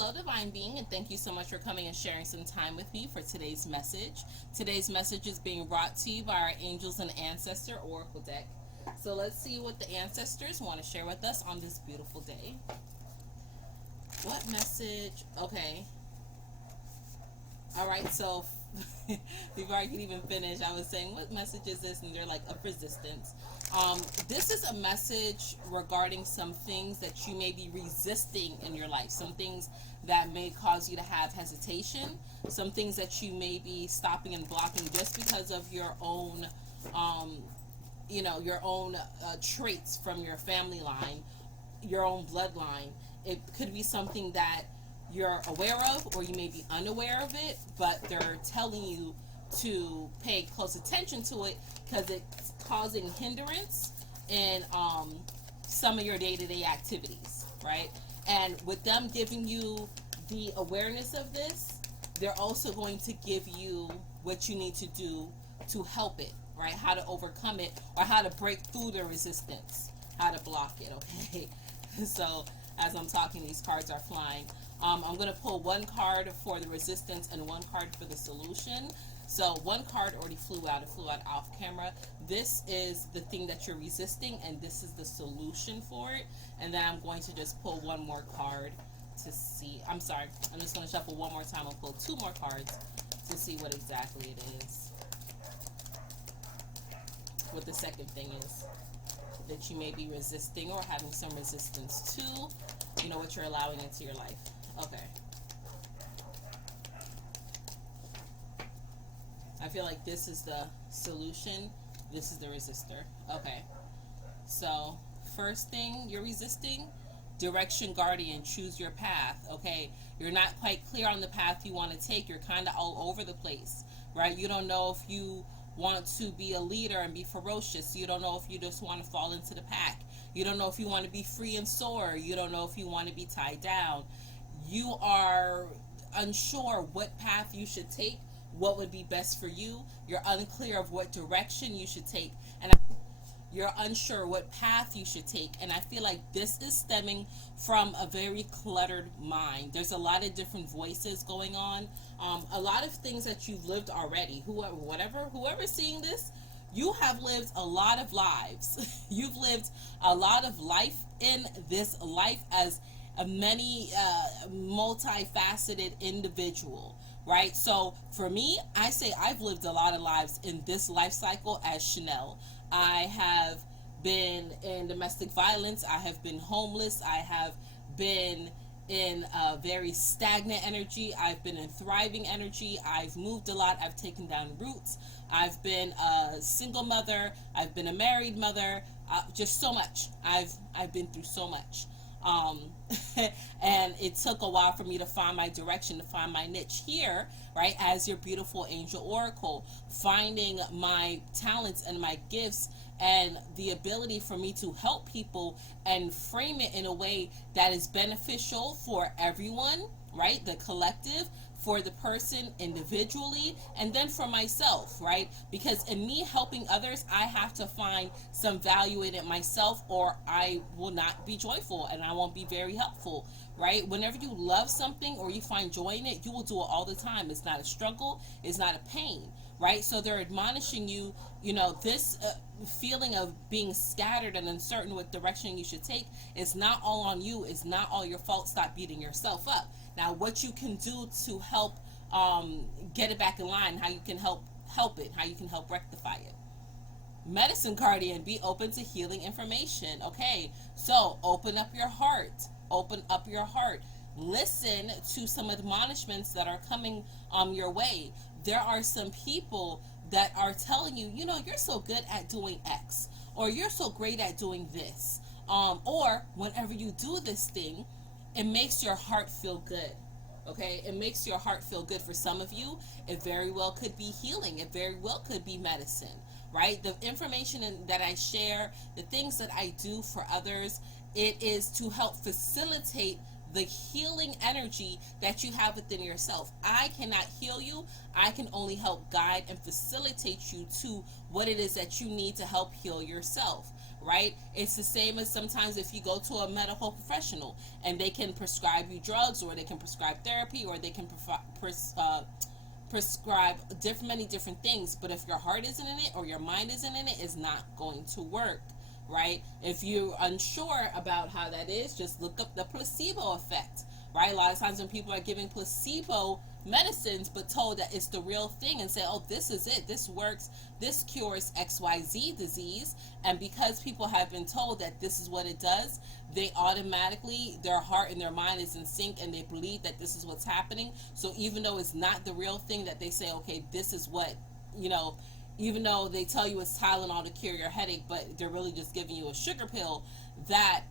Hello, Divine Being, and thank you so much for coming and sharing some time with me for today's message. Today's message is being brought to you by our Angels and Ancestor Oracle deck. So let's see what the ancestors want to share with us on this beautiful day. What message? Okay. All right, so before I can even finish, I was saying, what message is this? And they're like, of resistance. This is a message regarding some things that you may be resisting in your life, some things that may cause you to have hesitation, some things that you may be stopping and blocking just because of your own, your own traits from your family line, your own bloodline. It could be something that you're aware of, or you may be unaware of it, but they're telling you to pay close attention to it because it's causing hindrance in some of your day-to-day activities, right? And with them giving you the awareness of this, they're also going to give you what you need to do to help it, right? How to overcome it, or how to break through the resistance, how to block it, okay? So as I'm talking, these cards are flying. I'm going to pull one card for the resistance and one card for the solution. So one card already flew out. It flew out off camera. This is the thing that you're resisting, and this is the solution for it. And then I'm going to just pull one more card to see. I'm sorry. I'm just going to shuffle one more time. I'll pull two more cards to see what exactly it is. What the second thing is that you may be resisting or having some resistance to, what you're allowing into your life. Okay. I feel like this is the solution. This is the resistor. Okay. So, first thing you're resisting, direction guardian, choose your path. Okay. You're not quite clear on the path you want to take. You're kind of all over the place, right? You don't know if you want to be a leader and be ferocious. You don't know if you just want to fall into the pack. You don't know if you want to be free and soar. You don't know if you want to be tied down. You are unsure what path you should take, what would be best for you. You're unclear of what direction you should take, and you're unsure what path you should take. And I feel like this is stemming from a very cluttered mind. There's a lot of different voices going on, a lot of things that you've lived already. Whoever's seeing this, you have lived a lot of lives. You've lived a lot of life in this life as a many multifaceted individual, right? So for me, I say I've lived a lot of lives in this life cycle as Chanel. I have been in domestic violence. I have been homeless. I have been in a very stagnant energy. I've been in thriving energy. I've moved a lot. I've taken down roots. I've been a single mother. I've been a married mother. Just so much. I've been through so much. And it took a while for me to find my direction, to find my niche here, right, as your beautiful angel oracle, finding my talents and my gifts and the ability for me to help people and frame it in a way that is beneficial for everyone, right, the collective, for the person individually, and then for myself, right? Because in me helping others, I have to find some value in it myself, or I will not be joyful and I won't be very helpful, right? Whenever you love something or you find joy in it, you will do it all the time. It's not a struggle, it's not a pain, right? So they're admonishing you, this feeling of being scattered and uncertain what direction you should take is not all on you, it's not all your fault. Stop beating yourself up. Now, what you can do to help get it back in line, how you can help it, how you can help rectify it. Medicine guardian, be open to healing information. Okay, so open up your heart. Open up your heart. Listen to some admonishments that are coming your way. There are some people that are telling you, you're so good at doing X, or you're so great at doing this, or whenever you do this thing, it makes your heart feel good. Okay, it makes your heart feel good. For some of you, it very well could be healing. It very well could be medicine, right? The information that I share, the things that I do for others, it is to help facilitate the healing energy that you have within yourself. I cannot heal you. I can only help guide and facilitate you to what it is that you need to help heal yourself, right? It's the same as sometimes if you go to a medical professional and they can prescribe you drugs, or they can prescribe therapy, or they can prescribe many different things, but if your heart isn't in it or your mind isn't in it, it's not going to work, right? If you're unsure about how that is, just look up the placebo effect, right? A lot of times when people are giving placebo medicines but told that it's the real thing and say, oh, this is it, this works, this cures XYZ disease, and because people have been told that this is what it does, they automatically, their heart and their mind is in sync and they believe that this is what's happening. So even though it's not the real thing, that they say, okay, this is what, you know, even though they tell you it's Tylenol to cure your headache, but they're really just giving you a sugar pill, that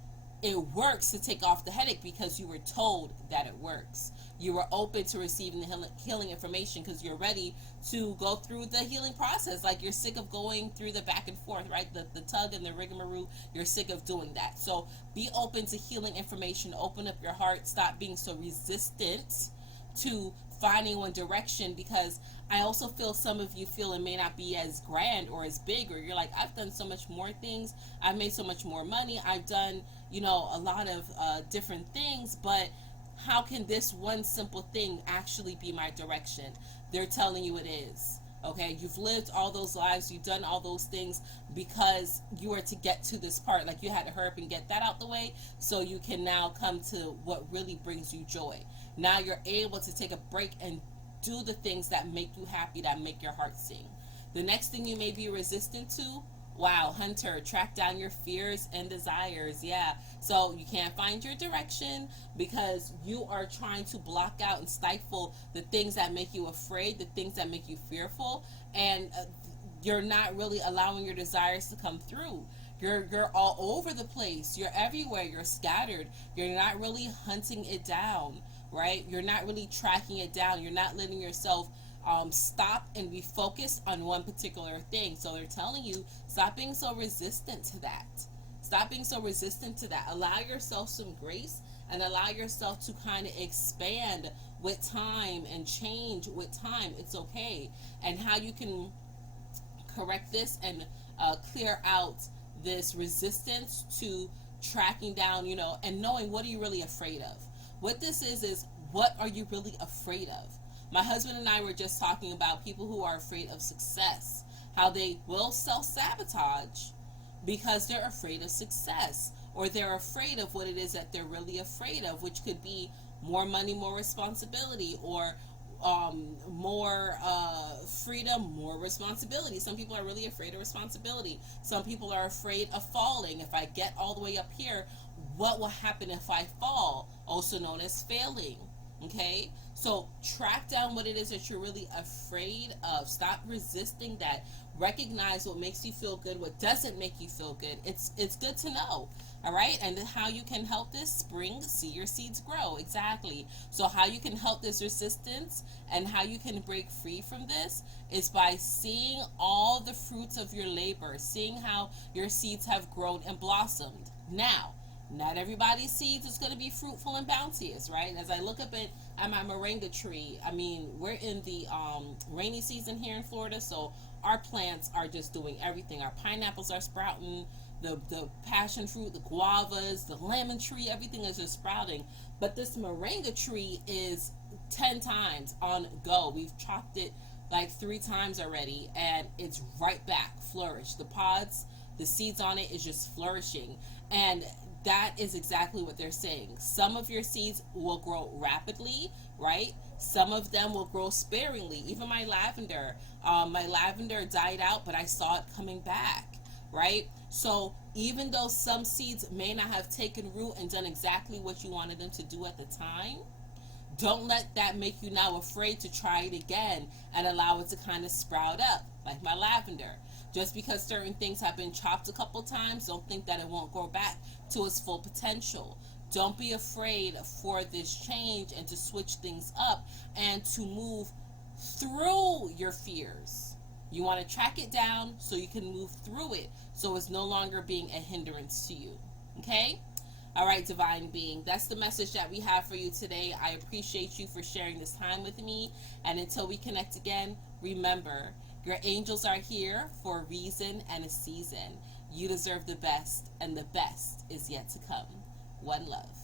it works to take off the headache because you were told that it works. You were open to receiving the healing information because you're ready to go through the healing process. Like, you're sick of going through the back and forth, right? The tug and the rigmarole, you're sick of doing that. So be open to healing information, open up your heart, stop being so resistant to finding one direction, because I also feel some of you feel it may not be as grand or as big, or you're like, I've done so much more things, I've made so much more money, I've done, you know, a lot of different things, but how can this one simple thing actually be my direction? They're telling you it is. Okay, you've lived all those lives, you've done all those things because you were to get to this part. Like, you had to hurry up and get that out the way so you can now come to what really brings you joy. Now you're able to take a break and do the things that make you happy, that make your heart sing. The next thing you may be resistant to, wow, Hunter, track down your fears and desires. Yeah, so you can't find your direction because you are trying to block out and stifle the things that make you afraid, the things that make you fearful, and you're not really allowing your desires to come through. You're all over the place. You're everywhere. You're scattered. You're not really hunting it down, right? You're not really tracking it down. You're not letting yourself stop and be focused on one particular thing. So they're telling you, stop being so resistant to that. Stop being so resistant to that. Allow yourself some grace and allow yourself to kind of expand with time and change with time. It's okay. And how you can correct this and clear out this resistance to tracking down, you know, and knowing what are you really afraid of. What this is what are you really afraid of? My husband and I were just talking about people who are afraid of success, how they will self-sabotage because they're afraid of success, or they're afraid of what it is that they're really afraid of, which could be more money, more responsibility, or more freedom, more responsibility. Some people are really afraid of responsibility. Some people are afraid of falling. If I get all the way up here, what will happen if I fall? Also known as failing. Okay, so track down what it is that you're really afraid of. Stop resisting that. Recognize what makes you feel good, what doesn't make you feel good. It's good to know. All right, and how you can help this spring, see your seeds grow. Exactly. So how you can help this resistance and how you can break free from this is by seeing all the fruits of your labor, seeing how your seeds have grown and blossomed. Now, not everybody's seeds is going to be fruitful and bounteous, right? As I look up at my moringa tree, I mean, we're in the rainy season here in Florida, so our plants are just doing everything. Our pineapples are sprouting, the passion fruit, the guavas, the lemon tree, everything is just sprouting. But this moringa tree is 10 times on go. We've chopped it like 3 times already, and it's right back, flourished. The pods, the seeds on it is just flourishing. And that is exactly what they're saying. Some of your seeds will grow rapidly, right? Some of them will grow sparingly. Even my lavender died out, but I saw it coming back, right? So even though some seeds may not have taken root and done exactly what you wanted them to do at the time, don't let that make you now afraid to try it again and allow it to kind of sprout up, like my lavender. Just because certain things have been chopped a couple times, don't think that it won't grow back to its full potential. Don't be afraid for this change and to switch things up and to move through your fears. You want to track it down so you can move through it, so it's no longer being a hindrance to you. Okay? All right, divine being, that's the message that we have for you today. I appreciate you for sharing this time with me. And until we connect again, remember, your angels are here for a reason and a season. You deserve the best, and the best is yet to come. One love.